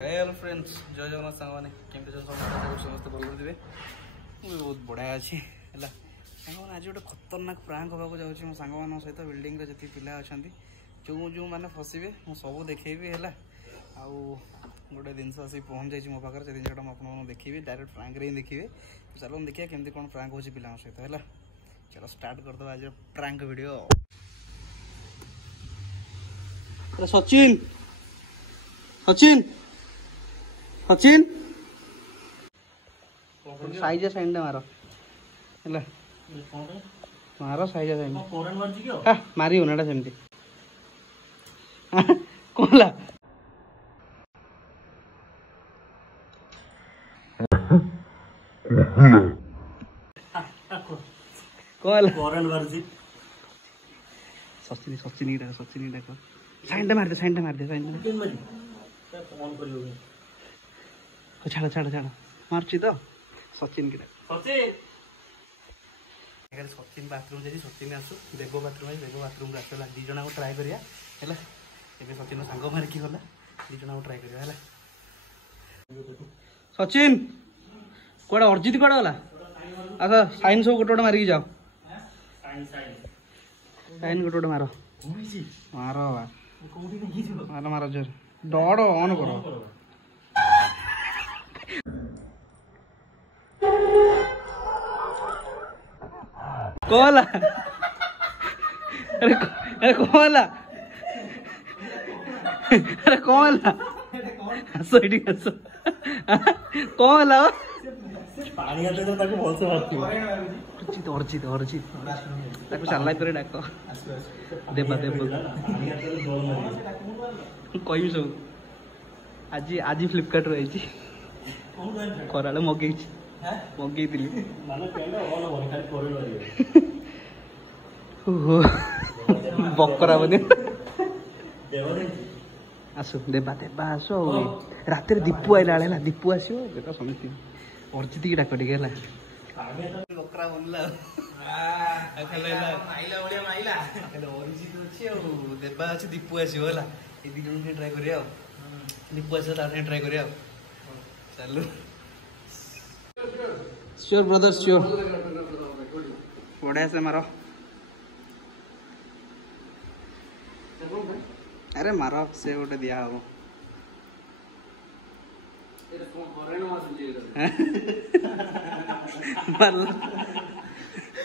Hello friends जय जगन्नाथ सांग मैंने समस्त भल थे बहुत बढ़िया अच्छी है सांग आज गोटे खतरनाक प्रांक होगा जाऊँगी मो सांग मान सहित बिल्डिंग जी पिला अच्छा जो जो मैंने फसवे मुझे सब देखी है आउ गोटे जिनस आसिक पहुँच जाए मो पाखे से जिनसा मुझे देखी डायरेक्ट प्रांक ही देखिए तो चलो देखिए केमती कौन प्रांक हो पिला सहित है चलो स्टार्ट करदे आज प्रांक वीडियो। सचिन सचिन सचिन साइज साइन मारो है मारो साइज साइन मारी होना सेमती कौन सचिन सचिन डाक सचिन डाक साइन मार दे साइन छाड़ छाड़ छाड़ मार्ची तो सचिन की सचिन बाथरूम जाए सचिन आसु देव बाथरूम देव बाथरूम को आसला दी जना को ट्राए करिया है सचिन सांग मारिकी गला दी जना को ट्राए करिया सचिन कौड़ा अर्जित कौड़ा गला अच्छा साइन सब गोटे गोटे मारिकी जाओ साइन गोटे गोटे मारो मारो मारो मारो जोर डर ऑन करो कोला अरे अरे कोला अरे कोला हसो इडी हसो कोला पानी आते तो ताको बहुत से बात की अर्जित अर्जित ताको चलला करे डाक देबा देबो कहिम सब आज आज फ्लिपकार्ट रो आइची कराले मगेई मगेई दिली बकरा बने आसो देबा देबा आसो रात दीपू आइला है दीपू आसो देखो समिति अर्जित की डाक टिके बकरा बनला देबा अच्छे दीपू आसो है ये दी जन ट्राए करिया दीपू आसो ट्राए करिया चलो श्योर ब्रदर श्योर बढ़िया से मारो अरे मारो से गोटे दिया हम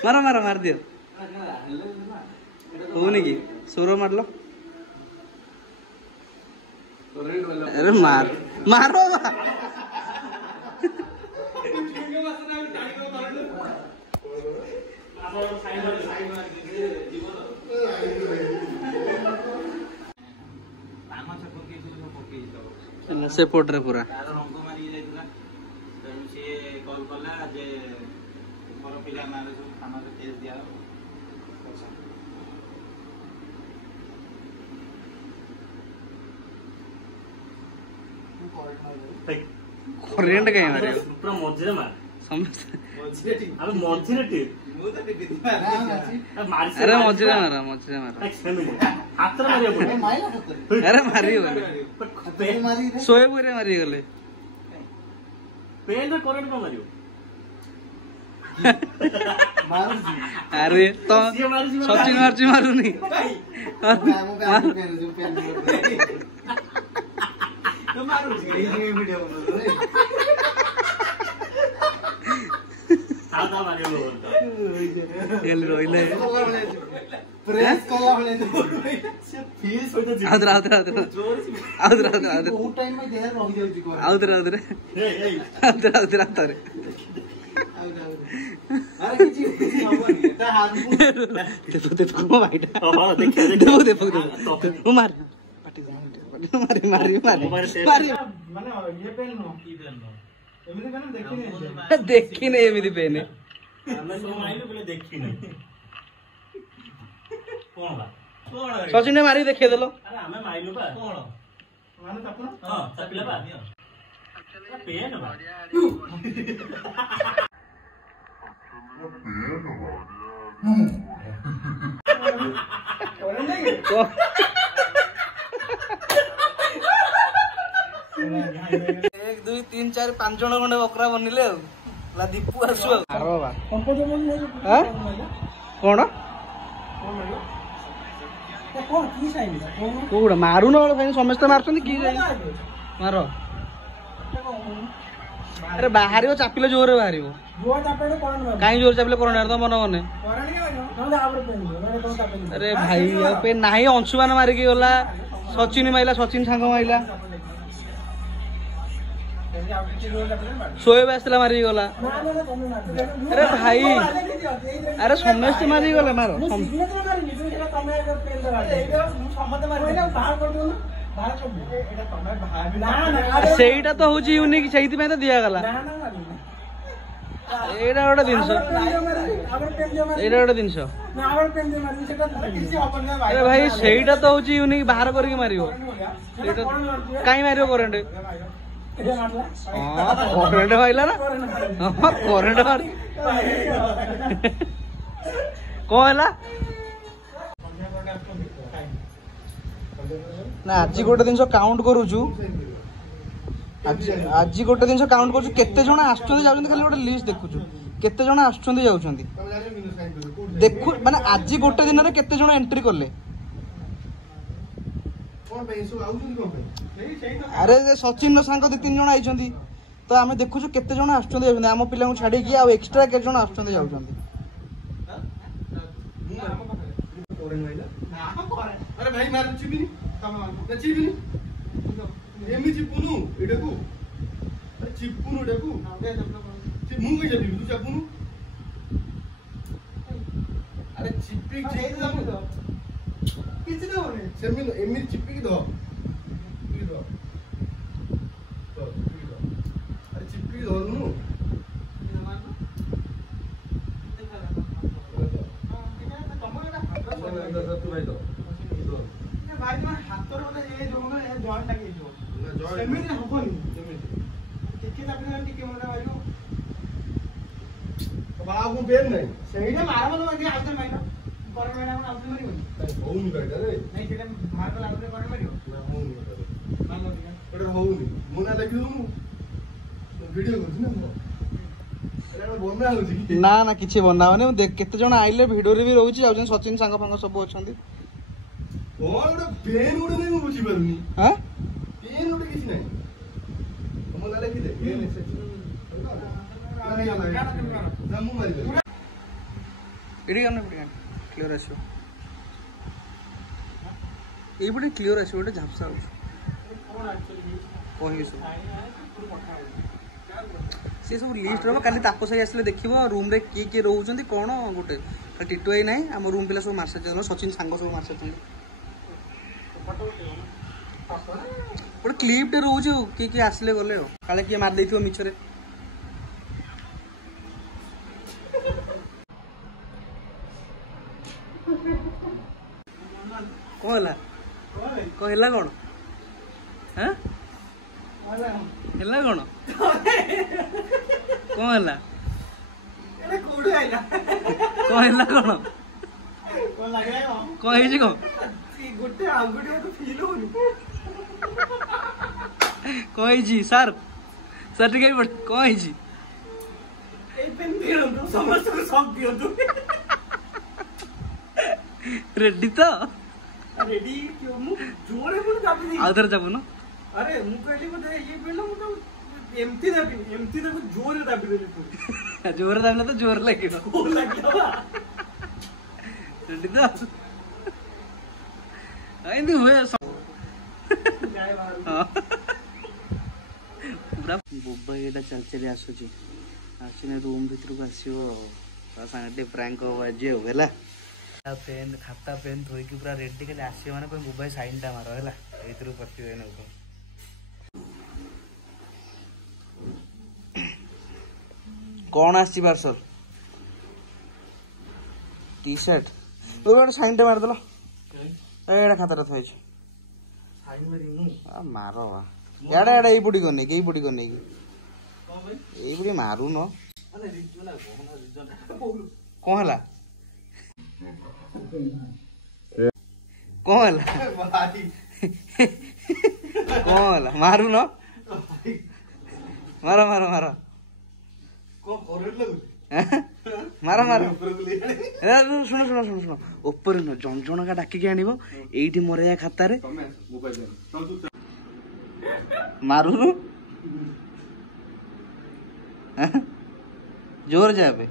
मारो मारो मार दियो होने की सोरो मार लो अरे मार मारो से पोट्रे पूरा रंग मारी जाइतला तेणु सी कॉल कला जे घर पिला मारे सब थाना रे केस दिया करेंट कहीं मारे पूरा मझे मार समझ मझे ठीक अबे मझे ठीक मु तो टिपी मार अरे मझे मारा हाथ रे मारिया पड़े माइला अरे मारी हो सोए पूरे मारी गले पेन रे करंट को मारियो मारू अरे तो सचिन मारची मारुनी तो मारू ये वीडियो सादा मारियो एल रोइले प्रेस कला वाले से फीस होता जी आदर आदर आदर आदर आदर आदर वो टाइम में देहर रह जाउ जी को आदर आदर ए आदर आदर आदर अरे किछि हबनी ता हाथ देखो भाईटा हां देखो देखो मार पाटी मारी मारी मारी मारी माने ये पेन नो की पेन नो एमिति पेन देखि नै एमिति पेन हम सब माइलो पहले देखि नै कोन बा कोन सचिन ने मारी देखे देलो अरे हमें माइलो बा कोन माने तपन हां तपले बा पेन बा 1 2 3 4 5 जण खंडे बकरा बनिले ला दीपू आसु आरो बा कोन कोड़ा मारू न समस्त मार्चन कि मार अरे बाहर चापिले जोर बाहर कहीं जोर चापिले कोरोना तो मन मन अरे भाई पे नहीं अंशुमान मारिकी गला सचिन माइला सचिन सांग माइला शोएब आसला मारिकी गला अरे भाई अरे समस्त मारिकी गला मार ସେଇଟା ତ ହଉଛି ୟୁନିକ୍ ସେଇଥିପାଇଁ ତ ଦିଆଗଲା ଏଇଟା ଗୋଟେ ଜିନିଷ ଏଇଟା ଗୋଟେ ଜିନିଷ ଆରେ ଭାଇ ସେଇଟା ତ ହଉଛି ୟୁନିକ୍ ବାହାର କରିକି ମାରିବ କାଇଁ ମାରିବ କରେଣ୍ଟ କରେଣ୍ଟ ମାରିଲା ନା କରେଣ୍ଟ ମାରି କଣ ହେଲା ना आज गोटे दिन काउंट करूचु आज गोटे दिन काउंट करूचु केते जण आछुंती जाउछंती खाली गोटे लिस्ट देखुचु केते जण आछुंती जाउछंती देखु माने आज गोटे दिन रे केते जण एंट्री करले अरे सचिन सांग 2-3 जण आइछंती तो आमे देखुचु केते जण आछुंती जाउछंती हम पिला को छाडी कि आ एक्स्ट्रा केते जण आछुंती जाउछंती अरे भाई मार चिबिनी ना चिबिनी एमी चिपुनु एडकू अरे चिपुनु एडकू चि मु के जबी तू चिपुनु अरे चिपी चिपी दो किछ दो रे सेमी एमी चिपी की दो अरे चिपी दो नु भाई दो भाई मैं हाथ रो ये जो ना ये जॉइंट लगे जो सेमिन हबनी टिके तापने टिके मोटा भाई तो बाबू को बेन नहीं सेहीने मारा मन लगे आउते माइनो कर मेना मन आउते मारियो होउनी बेटा रे नहीं सेटा मार को आउते कर मारियो ना होउनी मान लो एटा होउनी मुना देखि दू वीडियो करछ ना बना होउची ना ना किछि बनावने देख केते जण आइले वीडियो रे भी रहउची जाउछन सचिन सांग फांग सब अछंती ओडा पेन उडे नहीं बुझी परनी हां पेन उडे किछि नहीं हम लाले कि दे पेन सचिन ना मु मारि दे इडी करना पड़ेगा क्लियर आसो ए बडे क्लियर आसो बडे झापसा हो कोन एक्चुअली कहि सो से सब लिस्ट रहा काली तापस आसले देखिबो रूम रे की की रहउचंती कोन गोटे टिटो आई नाही हम रूम पिला सब मारसे चलो सचिन सांग सब मारसे चलो गोटे क्लिप टे रहउछ की की आसले गले हो काले की मार देथिबो मिछरे कोला कोला कोन हैं ହେଲା କଣ କଣ ହେଲା ଏରେ କୋଡୁ ଆଇଲା କଣ ହେଲା କଣ କଣ ଲାଗିଲା କଣ ହେଇଛି କଣ ଗୋଟେ ଆଙ୍ଗୁଠି ଗୋଟେ ଫିଲ୍ ହଉନି କଣ ହେଇଛି ସାର୍ ସାର୍ ଟିକେ କଣ ହେଇଛି ଏଇ ପେନ୍ ଦିଅନ୍ତୁ ସମସ୍ତଙ୍କୁ ସକ୍ ଦିଅନ୍ତୁ रेडी तो रेडी क्यों मु जोरे मु दाबी दे आउथर जाबो न अरे मु कहली मते ये पेलो मु तो एमती दाबी जोरे दाबी देली तू जोरे दाबला तो जोर लागिनो ओ लागला रेडी तो आइंदी हुए जाय बाहर पूरा बुब्बा एटा चल चली आसुची आसिने रूम भीतर को आसीबो ता संगटे प्रैंक हो जे होगला पेन खाता पेन धोई की पूरा रेडी के आसी माने कोई मोबाइल साइन टा मारो हैला एथरु पत्ती देन को कौन आसी पार्सल टी शर्ट तो बड़ साइन टा मार दलो एडा खाता रे थोइ साइन मारी मु आ मारो वा एडा एडा ए बुडी कोने के बुडी कोने की कोन भाई ए बुडी मारू न अरे रिजन कोन हला कौन मारू न मारो मारो मारो कौन करंट लगु मारो मारो ऊपर को ले शुण शुण शुण शुण ऊपर न जन जन का डाकिक आनिब एइठी मरेया खाता रे कमे मोबाइल दे चल तू मारू जोर जाबे